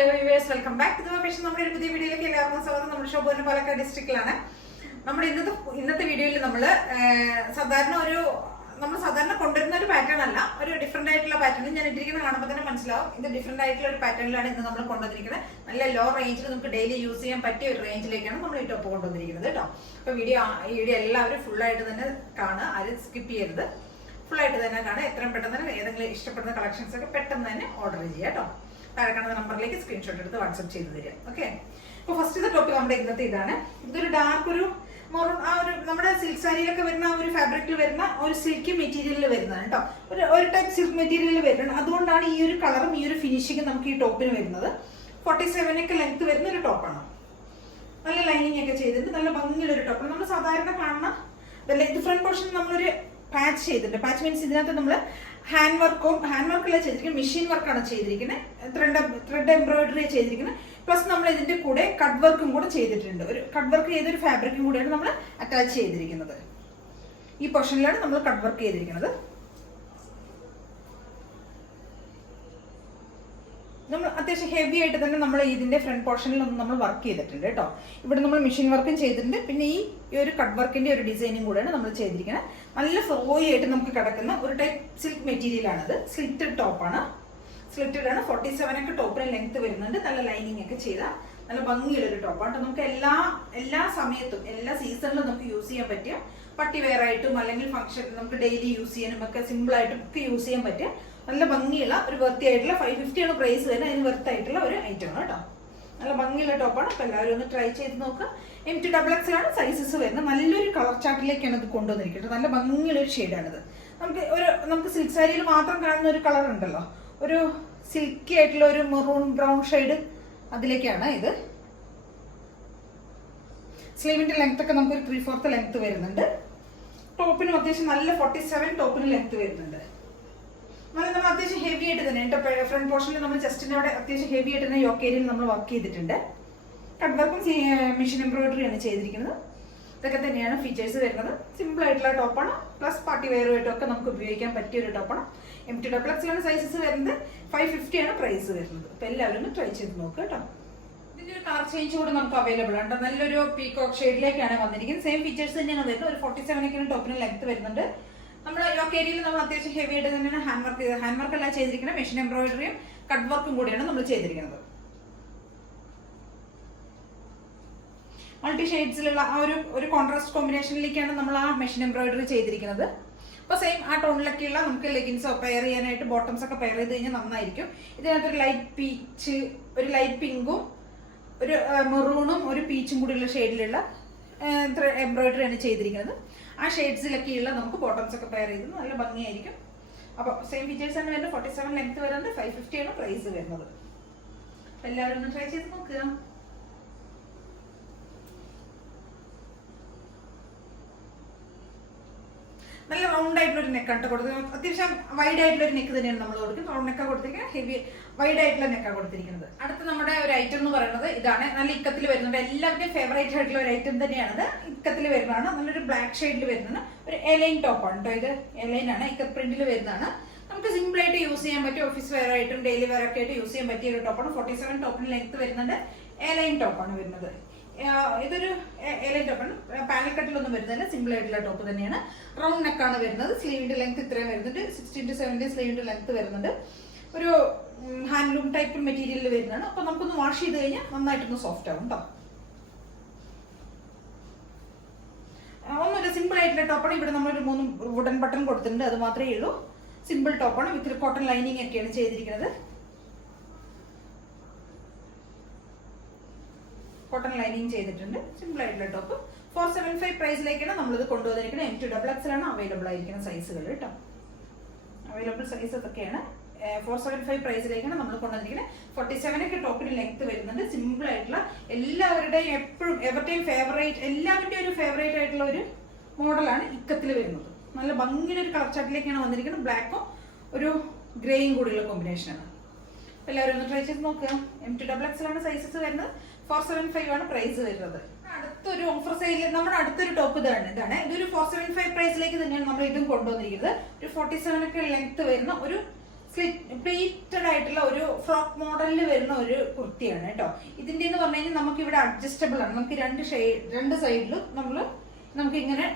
Welcome back to പക്ഷേ നമ്മുടെ ഒരു പുതിയ വീഡിയോയിലേക്ക് എല്ലാവർക്കും സ്വാഗതം. നമ്മുടെ ഷോപ്പ് വരുന്നത് പാലക്കാട് ഡിസ്ട്രിക്റ്റിലാണ്. നമ്മുടെ ഇന്നത്തെ വീഡിയോയിൽ നമ്മൾ സാധാരണ കൊണ്ടുവരുന്ന ഒരു പാറ്റേൺ അല്ല, ഒരു ഡിഫറെന്റ് ആയിട്ടുള്ള പാറ്റേൺ. ഞാൻ ഇട്ടിരിക്കുന്നത് കാണുമ്പോൾ തന്നെ മനസ്സിലാവും ഇത് ഡിഫറെന്റ് ആയിട്ടുള്ള ഒരു പാറ്റേണിലാണ് ഇന്ന് നമ്മൾ കൊണ്ടുവന്നിരിക്കുന്നത്. നല്ല ലോ റേഞ്ചിൽ നമുക്ക് ഡെയിലി യൂസ് ചെയ്യാൻ പറ്റിയ ഒരു റേഞ്ചിലേക്കാണ് നമ്മൾ ഈ ടോപ്പ് കൊണ്ടുവന്നിരിക്കുന്നത് കേട്ടോ. അപ്പൊ ഈ വീഡിയോ എല്ലാവരും ഫുൾ ആയിട്ട് തന്നെ കാണുക, ആരും സ്കിപ്പ് ചെയ്യരുത്. ഫുൾ ആയിട്ട് തന്നെ കാണുക. എത്രയും പെട്ടെന്ന് തന്നെ ഏതെങ്കിലും ഇഷ്ടപ്പെടുന്ന കളക്ഷൻസ് ഒക്കെ പെട്ടെന്ന് തന്നെ ഓർഡർ ചെയ്യുക കേട്ടോ. താഴെ കാണുന്ന നമ്പറിലേക്ക് സ്ക്രീൻഷോട്ട് എടുത്ത് വാട്സ്ആപ്പ് ചെയ്ത് തരിക. ഓക്കെ, അപ്പോൾ ഫസ്റ്റ് ടോപ്പിക് നമ്മുടെ ഇന്നത്തെ ഇതാണ്. ഇതൊരു ഡാർക്ക് ഒരു മൊറൂൺ, നമ്മുടെ സിൽക്ക് സാരിയിലൊക്കെ വരുന്ന ഒരു ഫാബ്രിക്കിൽ വരുന്ന ഒരു സിൽക്കി മെറ്റീരിയലിൽ വരുന്നതാണ് കേട്ടോ. ഒരു ടൈപ്പ് സിൽക്ക് മെറ്റീരിയലിൽ വരുന്നത്. അതുകൊണ്ടാണ് ഈ ഒരു കളറും ഈ ഒരു ഫിനിഷിങ്ങും നമുക്ക് ഈ ടോപ്പിന് വരുന്നത്. 47 ലെങ്ത് വരുന്ന ഒരു ടോപ്പാണ്. നല്ല ലൈനിങ് ഒക്കെ ചെയ്തിട്ട് നല്ല ഭംഗിയുള്ള ഒരു ടോപ്പാണ്. നമ്മൾ സാധാരണ കാണുന്ന ഇത് ഫ്രണ്ട് പോർഷൻ നമ്മളൊരു പാച്ച് ചെയ്തിട്ടുണ്ട്. പാച്ച് മീൻസ് ഇതിനകത്ത് നമ്മൾ ഹാൻഡ് വർക്കല്ല ചെയ്തിരിക്കുന്നത്, മെഷീൻ വർക്കാണ് ചെയ്തിരിക്കുന്നത്. ത്രെഡ് എംബ്രോയിഡറി ചെയ്തിരിക്കുന്നത്. പ്ലസ് നമ്മൾ ഇതിന്റെ കൂടെ കട്ട് വർക്കും കൂടെ ചെയ്തിട്ടുണ്ട്. ഒരു കട്ട് വർക്ക് ചെയ്തൊരു ഫാബ്രിക്കും കൂടെയാണ് നമ്മൾ അറ്റാച്ച് ചെയ്തിരിക്കുന്നത്. ഈ പോർഷനിലാണ് നമ്മൾ കട്ട് വർക്ക് ചെയ്തിരിക്കുന്നത്. നമ്മൾ അത്യാവശ്യം ഹെവി ആയിട്ട് തന്നെ നമ്മൾ ഇതിന്റെ ഫ്രണ്ട് പോർഷനിലൊന്നും നമ്മൾ വർക്ക് ചെയ്തിട്ടുണ്ട് കേട്ടോ. ഇവിടെ നമ്മൾ മെഷീൻ വർക്കും ചെയ്തിട്ടുണ്ട്. പിന്നെ ഈ ഒരു കട്ട് വർക്കിന്റെ ഒരു ഡിസൈനും കൂടെയാണ് നമ്മൾ ചെയ്തിരിക്കുന്നത്. നല്ല ഫ്ലോയി ആയിട്ട് നമുക്ക് കിടക്കുന്ന ഒരു ടൈപ്പ് സിൽക്ക് മെറ്റീരിയൽ ആണിത്. സ്ലിറ്റഡ് ടോപ്പാണ്. സ്ലിറ്റഡ് ആണ്. 47 ടോപ്പിന് ലെങ്ത് വരുന്നുണ്ട്. നല്ല ലൈനിങ് ഒക്കെ ചെയ്ത നല്ല ഭംഗിയുള്ള ഒരു ടോപ്പാണ്. നമുക്ക് എല്ലാ സമയത്തും എല്ലാ സീസണിലും നമുക്ക് യൂസ് ചെയ്യാൻ പറ്റിയ പട്ടി വെയർ ആയിട്ടും അല്ലെങ്കിൽ ഫംഗ്ഷൻ നമുക്ക് ഡെയിലി യൂസ് ചെയ്യാനും ഒക്കെ സിമ്പിൾ ആയിട്ടും ഒക്കെ യൂസ് ചെയ്യാൻ പറ്റിയ നല്ല ഭംഗിയുള്ള ഒരു വെർത്തി ആയിട്ടുള്ള 550 ആണ് പ്രൈസ് വരുന്നത്. അതിന് വെർത്ത് ആയിട്ടുള്ള ഒരു ഐറ്റം ആണ് കേട്ടോ. നല്ല ഭംഗിയുള്ള ടോപ്പാണ്. അപ്പൊ എല്ലാവരും ഒന്ന് ട്രൈ ചെയ്ത് നോക്കുക. MT XX ആണ് സൈസസ് വരുന്നത്. നല്ലൊരു കളർ ചാർട്ടിലേക്കാണ് ഇത് കൊണ്ടുവന്നിരിക്കുന്നത്. നല്ല ഭംഗിയുള്ള ഒരു ഷെയ്ഡാണിത്. നമുക്ക് സിൽക്ക് സാരിയിൽ മാത്രം കാണുന്ന ഒരു കളർ ഉണ്ടല്ലോ, ഒരു സിൽക്കി ആയിട്ടുള്ള ഒരു മെറൂൺ ബ്രൗൺ ഷെയ്ഡ്, അതിലേക്കാണ് ഇത്. സ്ലീവിന്റെ ലെങ്ത് ഒക്കെ നമുക്കൊരു 3/4 ലെങ്ത് വരുന്നുണ്ട്. ടോപ്പിനും അത്യാവശ്യം നല്ല 47 ടോപ്പിന് ലെങ്ത് വരുന്നുണ്ട്. നമ്മൾ അത്യാവശ്യം ഹെവി ആയിട്ട് തന്നെ ഫ്രണ്ട് പോർഷനിൽ നമ്മൾ ചെസ്റ്റിന്റെ അവിടെ അത്യാവശ്യം ഹെവി ആയിട്ട് തന്നെ യോക്ക് ഏരിയയിൽ നമ്മൾ വർക്ക് ചെയ്തിട്ടുണ്ട്. കട്ട് വർക്കും മെഷീൻ എംബ്രോയിഡറി ആണ് ചെയ്തിരിക്കുന്നത്. ഇതൊക്കെ തന്നെയാണ് ഫീച്ചേഴ്സ് വരുന്നത്. സിമ്പിൾ ആയിട്ടുള്ള ടോപ്പാണ്. പ്ലസ് പാർട്ടി വെയറുമായിട്ടും ഒക്കെ നമുക്ക് ഉപയോഗിക്കാൻ പറ്റിയ ഒരു ടോപ്പാണ്. MT XX ആണ് സൈസസ് വരുന്നത്. 550 ആണ് പ്രൈസ് വരുന്നത്. അപ്പൊ എല്ലാവരും ട്രൈ ചെയ്ത് നോക്കുക കേട്ടോ. ഇതിന്റെ ഒരു കളർ ചേഞ്ച് കൂടെ നമുക്ക് അവൈലബിൾ ആണ്. നല്ലൊരു പീകോക്ക് ഷെയ്ഡിലേക്കാണ് വന്നിരിക്കുന്നത്. സെയിം ഫീച്ചേഴ്സ് തന്നെയാണ് വരുന്നത്. ഒരു 47 ടോപ്പിന് ലെങ്ത് വരുന്നുണ്ട്. നമ്മൾ യോക്ക് ഏരിയയിൽ നമ്മൾ അത്യാവശ്യം ഹെവി ആയിട്ട് തന്നെയാണ് ഹാൻഡ് വർക്ക് എല്ലാം ചെയ്തിരിക്കുന്നത്. മെഷീൻ എംബ്രോയിഡറിയും കട്ട് വർക്കും കൂടിയാണ് നമ്മൾ ചെയ്തിരിക്കുന്നത്. മൾട്ടി ഷെയ്ഡ്സിലുള്ള ആ ഒരു കോൺട്രാസ്റ്റ് കോമ്പിനേഷനിലേക്കാണ് നമ്മൾ ആ മെഷീൻ എംബ്രോയിഡറി ചെയ്തിരിക്കുന്നത്. അപ്പോൾ സെയിം ആ ടോണിലൊക്കെയുള്ള നമുക്ക് ലെഗിൻസോ പെയർ ചെയ്യാനായിട്ട് ബോട്ടംസ് ഒക്കെ പെയർ ചെയ്ത് കഴിഞ്ഞാൽ നന്നായിരിക്കും. ഇതിനകത്തൊരു ലൈറ്റ് പീച്ച്, ഒരു ലൈറ്റ് പിങ്കും ഒരു മെറൂണും ഒരു പീച്ചും കൂടിയുള്ള ഷെയ്ഡിലുള്ള എംബ്രോയിഡറി ആണ് ചെയ്തിരിക്കുന്നത്. ആ ഷെയ്ഡ്സിലൊക്കെയുള്ള നമുക്ക് ബോട്ടംസ് ഒക്കെ പെയർ ചെയ്ത് നല്ല ഭംഗിയായിരിക്കും. അപ്പോൾ സെയിം ഫീച്ചേഴ്സ് ആണ് വരുന്നത്. 47 ലെങ്ത് വരുന്നത്. 550 ആണ് പ്രൈസ് വരുന്നത്. എല്ലാവരും ഒന്ന് ട്രൈ ചെയ്ത് നോക്കുക. നല്ല റൗണ്ട് ആയിട്ടുള്ള ഒരു നെക്കാണ് കൊടുക്കുന്നത്. അത്യാവശ്യം വൈഡ് ആയിട്ടുള്ള ഒരു നെക്ക് തന്നെയാണ് നമ്മൾ കൊടുക്കുന്നത്. റൗണ്ട് നെക്കാണ് കൊടുത്തിരിക്കുന്നത്. ഹെവി വൈഡ് ആയിട്ടുള്ള നെക്കാണ് കൊടുത്തിരിക്കുന്നത്. അടുത്ത നമ്മുടെ ഒരു ഐറ്റം എന്ന് പറയുന്നത് ഇതാണ്. നല്ല ഇക്കത്തിൽ വരുന്നുണ്ട്. എല്ലാവരുടെയും ഫേവറേറ്റ് ആയിട്ടുള്ള ഒരു ഐറ്റം തന്നെയാണത്. ഇക്കത്തിൽ വരുന്നതാണ്. നല്ലൊരു ബ്ലാക്ക് ഷെയ്ഡിൽ വരുന്നതാണ്. ഒരു എലൈൻ ടോപ്പാണ് കേട്ടോ. ഇത് എലൈൻ ആണ്. ഇക്കത്ത് പ്രിന്റിൽ വരുന്നതാണ്. നമുക്ക് സിമ്പിൾ ആയിട്ട് യൂസ് ചെയ്യാൻ പറ്റിയ ഓഫീസ് വെയർ ആയിട്ടും ഡെയിലി വെയർ ഒക്കെ ആയിട്ട് യൂസ് ചെയ്യാൻ പറ്റിയ ഒരു ടോപ്പാണ്. 47 ടോപ്പിന് ലെങ്ത് വരുന്നുണ്ട്. എലൈൻ ടോപ്പാണ് വരുന്നത്. ഇതൊരു എലൈൻ ടോപ്പാണ്. പാനൽ കട്ടിലൊന്നും വരുന്നില്ല. സിമ്പിൾ ആയിട്ടുള്ള ടോപ്പ് തന്നെയാണ്. റൗണ്ട് നെക്കാണ് വരുന്നത്. സ്ലീവിന്റെ ലെങ്ത് ഇത്രയും വരുന്നുണ്ട്. 16-17 സ്ലീവിന്റെ ലെങ്ത് വരുന്നുണ്ട്. ഒരു ഹാൻഡ്ലൂം ടൈപ്പ് മെറ്റീരിയലിൽ വരുന്നതാണ്. അപ്പൊ നമുക്കൊന്ന് വാഷ് ചെയ്ത് കഴിഞ്ഞാൽ നന്നായിട്ടൊന്ന് സോഫ്റ്റ് ആവും കേട്ടോ. ഒന്നുമില്ല, സിമ്പിൾ ആയിട്ടുള്ള ടോപ്പാണ്. ഇവിടെ നമ്മളൊരു 3 വുഡൻ ബട്ടൺ കൊടുത്തിട്ടുണ്ട്. അത് മാത്രമേ ഉള്ളൂ. സിമ്പിൾ ടോപ്പാണ്. വിത്ത് കോട്ടൺ ലൈനിങ് ഒക്കെയാണ് ചെയ്തിരിക്കുന്നത്. കോട്ടൺ ലൈനിങ് ചെയ്തിട്ടുണ്ട്. സിമ്പിൾ ആയിട്ടുള്ള ടോപ്പ്. 475 പ്രൈസിലേക്കാണ് നമ്മളിത് കൊണ്ടുവന്നിരിക്കുന്നത്. MT XX ആണ് അവൈലബിൾ ആയിരിക്കുന്ന സൈസുകൾ കേട്ടോ. അവൈലബിൾ സൈസസ് ഒക്കെയാണ്. 475 പ്രൈസിലേക്കാണ് നമ്മൾ കൊണ്ടുവന്നിരിക്കുന്നത്. 47 ടോപ്പിന് ലെങ്ത് വരുന്നുണ്ട്. സിമ്പിൾ ആയിട്ടുള്ള എല്ലാവരുടെയും എപ്പോഴും എവരുടെയും ഫേവറേറ്റ്, എല്ലാവരുടെയും ഒരു ഫേവറേറ്റ് ആയിട്ടുള്ള ഒരു മോഡലാണ് ഇക്കത്തിൽ വരുന്നത്. നല്ല ഭംഗിയുടെ ഒരു കളർ ചാർട്ടിലേക്കാണ് വന്നിരിക്കുന്നത്. ബ്ലാക്കും ഒരു ഗ്രേയും കൂടിയുള്ള കോമ്പിനേഷനാണ്. എല്ലാവരും ഒന്ന് ട്രൈ ചെയ്ത് നോക്കുക. MT XX ആണ് സൈസസ് വരുന്നത്. 475 ആണ് പ്രൈസ് വരുന്നത്. അടുത്തൊരു ഓഫർ സെയിലിൽ നമ്മുടെ അടുത്തൊരു ടോപ്പ് ഇതാണ്. ഇതൊരു 475 പ്രൈസിലേക്ക് തന്നെയാണ് നമ്മൾ ഇതും കൊണ്ടുവന്നിരിക്കുന്നത്. ഒരു 47 ലെങ്ത് വരുന്ന ഒരു പ്ലീറ്റഡ് ആയിട്ടുള്ള ഒരു ഫ്രോക്ക് മോഡലിൽ വരുന്ന ഒരു കുർത്തിയാണ് കേട്ടോ. ഇതിന്റെ എന്ന് പറഞ്ഞു കഴിഞ്ഞാൽ നമുക്ക് ഇവിടെ അഡ്ജസ്റ്റബിൾ ആണ്. നമുക്ക് രണ്ട് സൈഡിലും നമുക്ക് ഇങ്ങനെ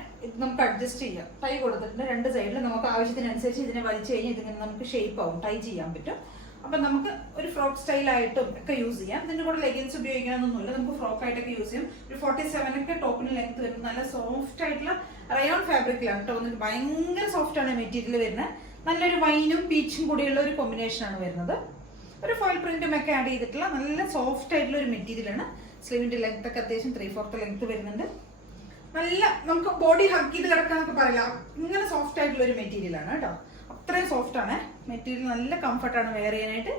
നമുക്ക് അഡ്ജസ്റ്റ് ചെയ്യാം. ടൈ കൊടുത്തിട്ടുണ്ട് രണ്ട് സൈഡിലും. നമുക്ക് ആവശ്യത്തിനനുസരിച്ച് ഇതിനെ വലിച്ചു കഴിഞ്ഞാൽ ഇതിങ്ങനെ നമുക്ക് ഷേപ്പ് ആവും, ടൈ ചെയ്യാൻ പറ്റും. അപ്പൊ നമുക്ക് ഒരു ഫ്രോക്ക് സ്റ്റൈലായിട്ടും ഒക്കെ യൂസ് ചെയ്യാം. ഇതിന്റെ കൂടെ ലെഗിൻസ് ഉപയോഗിക്കണമെന്നൊന്നുമില്ല, നമുക്ക് ഫ്രോക്ക് ആയിട്ടൊക്കെ യൂസ് ചെയ്യാം. ഒരു 47 ഒക്കെ ടോപ്പിന് ലെങ്ത് വരുന്നത്. നല്ല സോഫ്റ്റ് ആയിട്ടുള്ള റയോൺ ഫാബ്രിക്കിലാണ് കേട്ടോ. വന്നിട്ട് ഭയങ്കര സോഫ്റ്റ് ആണ് മെറ്റീരിയൽ വരുന്നത്. നല്ലൊരു വൈനും പീച്ചും കൂടിയുള്ള ഒരു കോമ്പിനേഷൻ ആണ് വരുന്നത്. ഒരു ഫോയിൽ പ്രിന്റും ഒക്കെ ആഡ് ചെയ്തിട്ടുള്ള നല്ല സോഫ്റ്റ് ആയിട്ടുള്ള ഒരു മെറ്റീരിയൽ ആണ്. സ്ലീവിന്റെ ലെങ്ത് ഒക്കെ അത്യാവശ്യം 3/4 ലെങ്ത് വരുന്നുണ്ട്. നല്ല നമുക്ക് ബോഡി ഹഗ് ചെയ്ത് കിടക്കാന്നൊക്കെ പറയില്ല, ഇങ്ങനെ സോഫ്റ്റ് ആയിട്ടുള്ള ഒരു മെറ്റീരിയൽ ആണ് കേട്ടോ. അത്രയും സോഫ്റ്റ് ആണ് മെറ്റീരിയൽ, നല്ല കംഫർട്ടാണ് വെയർ ചെയ്യാനായിട്ട്.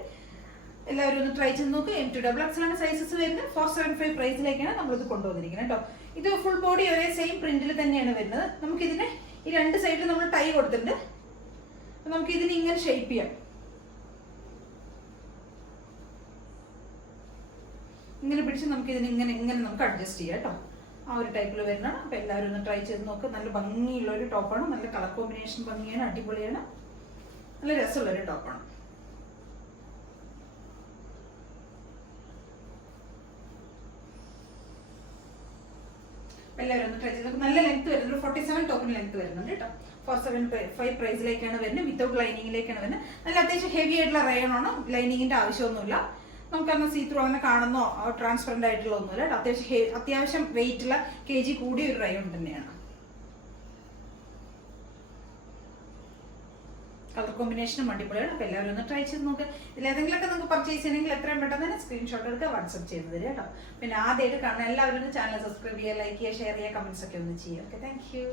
എല്ലാവരും ഒന്ന് ട്രൈ ചെയ്ത് നോക്കുക. M2XX ആണ് സൈസസ് വരുന്നത്. 475 പ്രൈസിലേക്കാണ് നമ്മളിത് കൊണ്ടുവന്നിരിക്കുന്നത് കേട്ടോ. ഇത് ഫുൾ ബോഡി ഒരേ സെയിം പ്രിന്റിൽ തന്നെയാണ് വരുന്നത്. നമുക്കിതിന് ഈ രണ്ട് സൈഡിൽ നമ്മൾ ടൈ കൊടുത്തിട്ടുണ്ട്. നമുക്ക് ഇതിന് ഇങ്ങനെ ഷേപ്പ് ചെയ്യാം. ഇങ്ങനെ പിടിച്ച് നമുക്ക് ഇതിന് ഇങ്ങനെ നമുക്ക് അഡ്ജസ്റ്റ് ചെയ്യാം കേട്ടോ. ആ ഒരു ടൈപ്പിൽ വരുന്നതാണ്. അപ്പൊ എല്ലാവരും ഒന്ന് ട്രൈ ചെയ്ത് നോക്കുക. നല്ല ഭംഗിയുള്ള ഒരു ടോപ്പാണ്. നല്ല കളർ കോമ്പിനേഷൻ ഭംഗിയാണ്, അടിപൊളിയാണ്, നല്ല രസമുള്ളൊരു ടോപ്പാണ്. എല്ലാവരും ഒന്ന് ട്രൈ ചെയ്ത് നോക്കുക. നല്ല ലെങ്ത് വരുന്നത് 47 ടോപ്പിന് ലെങ്ത് വരുന്നുണ്ട് കേട്ടോ. 475 പ്രൈസിലേക്കാണ് വരുന്നത്. വിത്തൗട്ട് ലൈനിങ്ങിലേക്കാണ് വരുന്നത്. നല്ല അത്യാവശ്യം ഹെവി ആയിട്ടുള്ള റയോൺ ആണ്. ലൈനിങ്ങിന്റെ ആവശ്യമൊന്നുമില്ല. നമുക്കന്ന് സീ ത്രൂ അങ്ങനെ കാണുന്നോ ട്രാൻസ്പെറന്റ് ആയിട്ടുള്ള ഒന്നുമില്ല. അത്യാവശ്യം വെയിറ്റ് ഉള്ള kg കൂടിയ ഒരു റയോൺ തന്നെയാണ്. കളർ കോമ്പിനേഷനും അടിപൊളിയാണ്. അപ്പോൾ എല്ലാവരും ഒന്ന് ട്രൈ ചെയ്ത് നോക്കുക. ഇതിലേതെങ്കിലുമൊക്കെ നിങ്ങൾക്ക് പർച്ചേസ് ചെയ്യണമെങ്കിൽ എത്രയും പെട്ടെന്ന് തന്നെ സ്ക്രീൻഷോട്ട് എടുക്കുക, വാട്സ്ആപ്പ് ചെയ്ത് തരിക കേട്ടോ. പിന്നെ ആദ്യമായിട്ട് കാണുന്ന എല്ലാവരും ചാനൽ സബ്സ്ക്രൈബ് ചെയ്യുക, ലൈക്ക് ചെയ്യുക, ഷെയർ ചെയ്യുക, കമന്റ്സ് ഒക്കെ ഒന്ന് ചെയ്യുക. Okay, thank you.